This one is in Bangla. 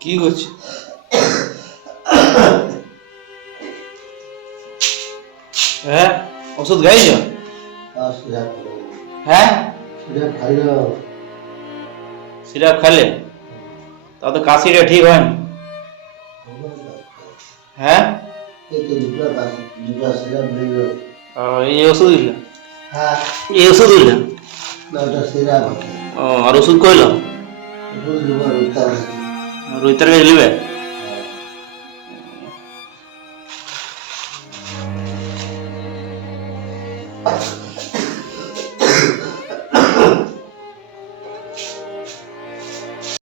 কি করছিস? হ্যাঁ, ওষুধ খাইছ? হ্যাঁ, সিরাপ খাইলে তা তো কাশিটা ঠিক হয়নি। হ্যাঁ, এই ওষুধ দিলে, এই ওষুধ দিলে ও, আর ওষুধ কইল রুইতার কাছে নিবে।